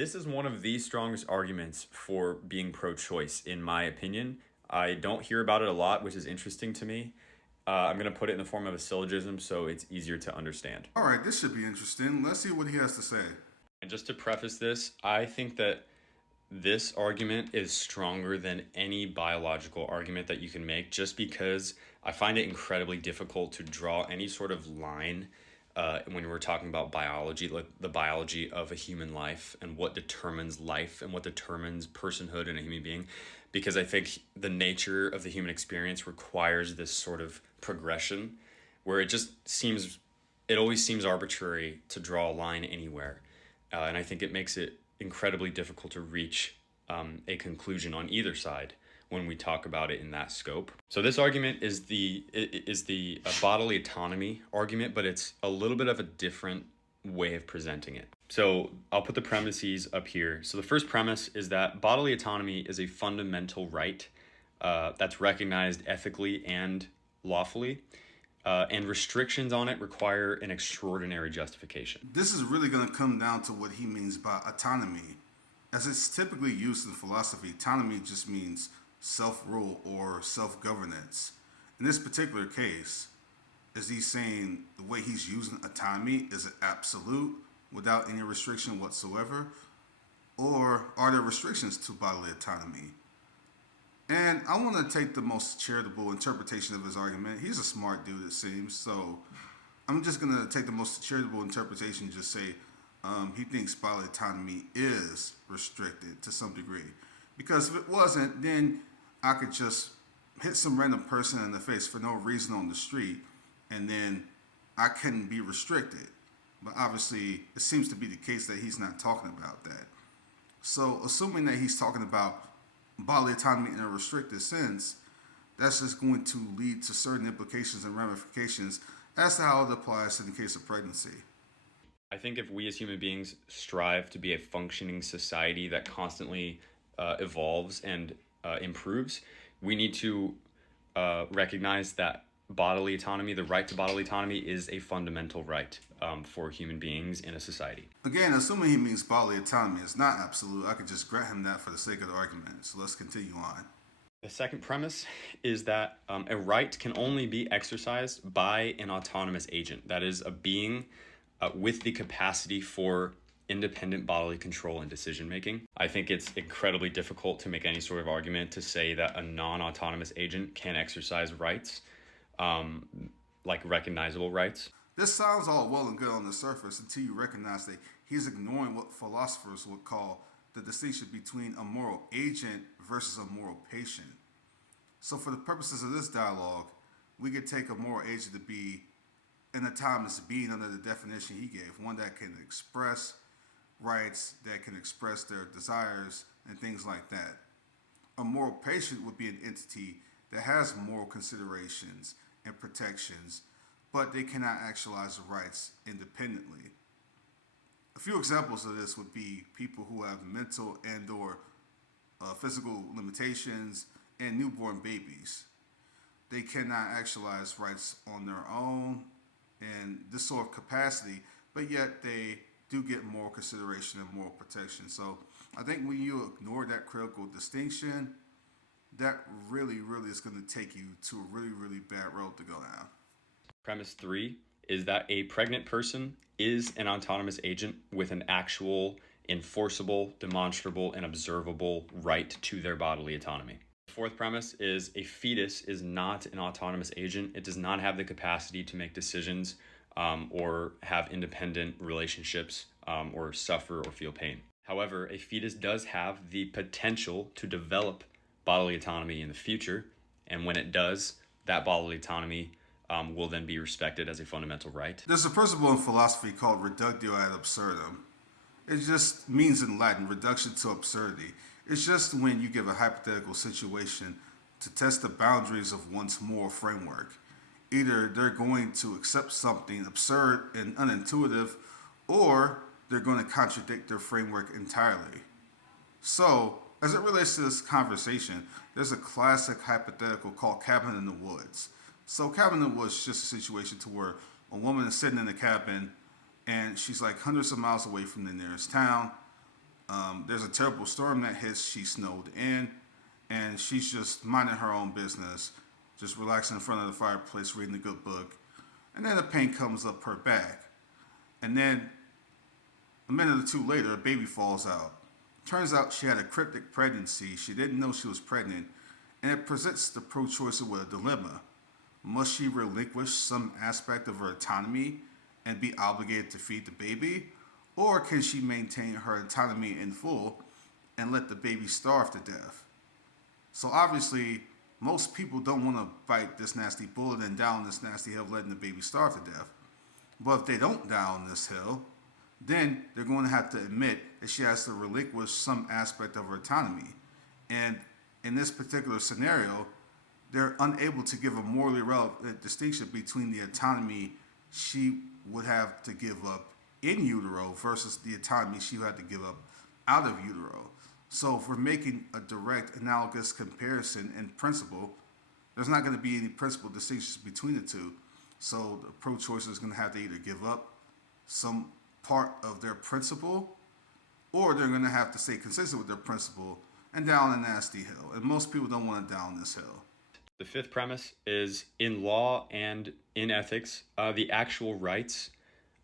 This is one of the strongest arguments for being pro-choice, in my opinion. I don't hear about it a lot, which is interesting to me. I'm going to put it in the form of a syllogism so it's easier to understand. All right, this should be interesting. Let's see what he has to say. And just to preface this, I think that this argument is stronger than any biological argument that you can make just because I find it incredibly difficult to draw any sort of line when we're talking about biology, like the biology of a human life and what determines life and what determines personhood in a human being. Because I think the nature of the human experience requires this sort of progression where it always seems arbitrary to draw a line anywhere. And I think it makes it incredibly difficult to reach a conclusion on either side when we talk about it in that scope. So this argument is the bodily autonomy argument, but it's a little bit of a different way of presenting it. So I'll put the premises up here. So the first premise is that bodily autonomy is a fundamental right that's recognized ethically and lawfully. And restrictions on it require an extraordinary justification. This is really going to come down to what he means by autonomy. As it's typically used in philosophy, autonomy just means self-rule or self-governance. In this particular case, is he saying the way he's using autonomy is it absolute without any restriction whatsoever? Or are there restrictions to bodily autonomy? And I want to take the most charitable interpretation of his argument. He's a smart dude, it seems. So I'm just going to take the most charitable interpretation and just say he thinks bodily autonomy is restricted to some degree. Because if it wasn't, then I could just hit some random person in the face for no reason on the street, and then I couldn't be restricted. But obviously, it seems to be the case that he's not talking about that. So assuming that he's talking about bodily autonomy in a restricted sense, that's just going to lead to certain implications and ramifications as to how it applies in the case of pregnancy. I think if we as human beings strive to be a functioning society that constantly evolves and improves, we need to recognize that bodily autonomy, the right to bodily autonomy, is a fundamental right for human beings in a society. Again, assuming he means bodily autonomy is not absolute, I could just grant him that for the sake of the argument. So let's continue on. The second premise is that a right can only be exercised by an autonomous agent, that is, a being with the capacity for independent bodily control and decision making. I think it's incredibly difficult to make any sort of argument to say that a non-autonomous agent can exercise rights, like recognizable rights. This sounds all well and good on the surface until you recognize that he's ignoring what philosophers would call the distinction between a moral agent versus a moral patient. So, for the purposes of this dialogue, we could take a moral agent to be an autonomous being under the definition he gave, one that can express rights, that can express their desires, and things like that. A moral patient would be an entity that has moral considerations and protections, but they cannot actualize the rights independently. A few examples of this would be people who have mental and or physical limitations and newborn babies. They cannot actualize rights on their own and this sort of capacity, but yet they do get moral consideration and moral protection. So I think when you ignore that critical distinction, that really is going to take you to a really bad road to go down. Premise 3 is that a pregnant person is an autonomous agent with an actual, enforceable, demonstrable, and observable right to their bodily autonomy. The fourth premise is a fetus is not an autonomous agent. It does not have the capacity to make decisions or have independent relationships or suffer or feel pain. However, a fetus does have the potential to develop bodily autonomy in the future, and when it does, that bodily autonomy will then be respected as a fundamental right. There's a principle in philosophy called reductio ad absurdum. It just means in Latin reduction to absurdity. It's just when you give a hypothetical situation to test the boundaries of one's moral framework. Either they're going to accept something absurd and unintuitive, or they're going to contradict their framework entirely. So, as it relates to this conversation, there's a classic hypothetical called cabin in the woods. So cabin in the woods is just a situation to where a woman is sitting in a cabin and she's like hundreds of miles away from the nearest town. There's a terrible storm that hits. She's snowed in, and she's just minding her own business, just relaxing in front of the fireplace, reading a good book. And then the pain comes up her back. And then a minute or two later, a baby falls out. Turns out she had a cryptic pregnancy. She didn't know she was pregnant, and it presents the pro-choicer with a dilemma. Must she relinquish some aspect of her autonomy and be obligated to feed the baby? Or can she maintain her autonomy in full and let the baby starve to death? So obviously, most people don't want to bite this nasty bullet and down this nasty hill, letting the baby starve to death. But if they don't down this hill, then they're going to have to admit that she has to relinquish some aspect of her autonomy. And in this particular scenario, they're unable to give a morally relevant distinction between the autonomy she would have to give up in utero versus the autonomy she would have to give up out of utero. So if we're making a direct analogous comparison in principle, there's not going to be any principal distinctions between the two. So the pro-choicer is going to have to either give up some part of their principle, or they're going to have to stay consistent with their principle and down a nasty hill. And most people don't want to down this hill. The fifth premise is in law and in ethics, the actual rights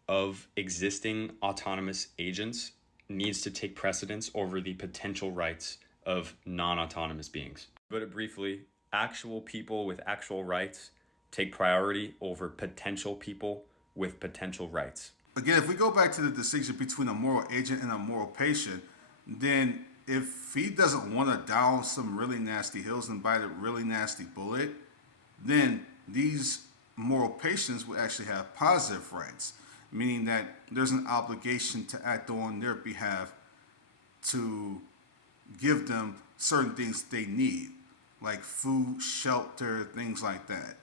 of existing autonomous agents needs to take precedence over the potential rights of non-autonomous beings. But briefly, actual people with actual rights take priority over potential people with potential rights. Again, if we go back to the distinction between a moral agent and a moral patient, then if he doesn't want to down some really nasty hills and bite a really nasty bullet, then these moral patients would actually have positive rights, meaning that there's an obligation to act on their behalf to give them certain things they need, like food, shelter, things like that.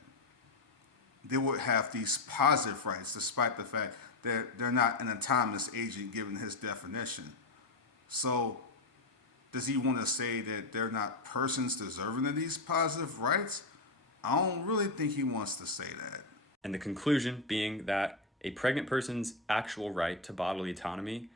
They would have these positive rights despite the fact that they're not an autonomous agent given his definition. So does he want to say that they're not persons deserving of these positive rights? I don't really think he wants to say that. And the conclusion being that a pregnant person's actual right to bodily autonomy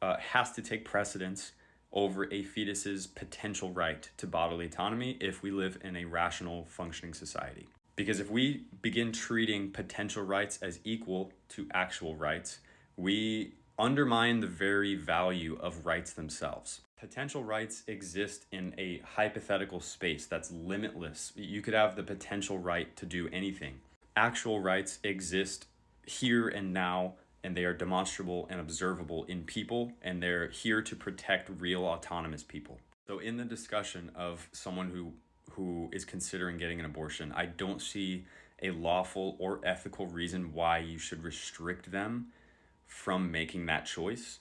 has to take precedence over a fetus's potential right to bodily autonomy if we live in a rational, functioning society. Because if we begin treating potential rights as equal to actual rights, we undermine the very value of rights themselves. Potential rights exist in a hypothetical space that's limitless. You could have the potential right to do anything. Actual rights exist here and now, and they are demonstrable and observable in people, and they're here to protect real autonomous people. So in the discussion of someone who is considering getting an abortion, I don't see a lawful or ethical reason why you should restrict them from making that choice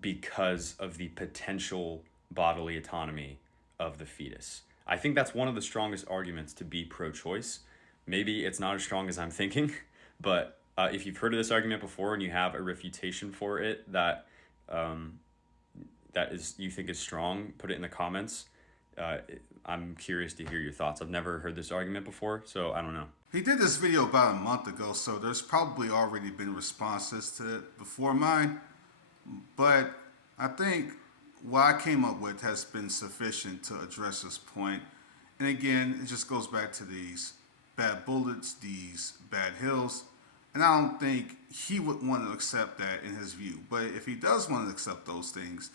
because of the potential bodily autonomy of the fetus. I think that's one of the strongest arguments to be pro-choice. Maybe it's not as strong as I'm thinking, but if you've heard of this argument before and you have a refutation for it that you think is strong, put it in the comments. I'm curious to hear your thoughts. I've never heard this argument before, so I don't know. He did this video about a month ago, so there's probably already been responses to it before mine. But I think what I came up with has been sufficient to address this point. And again, it just goes back to these bad bullets, these bad hills. And I don't think he would want to accept that in his view. But if he does want to accept those things,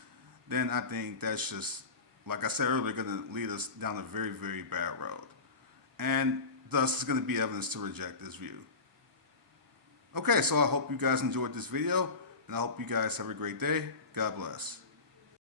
then I think that's just, like I said earlier, going to lead us down a very, very bad road. And thus is going to be evidence to reject this view. Okay, so I hope you guys enjoyed this video, and I hope you guys have a great day. God bless.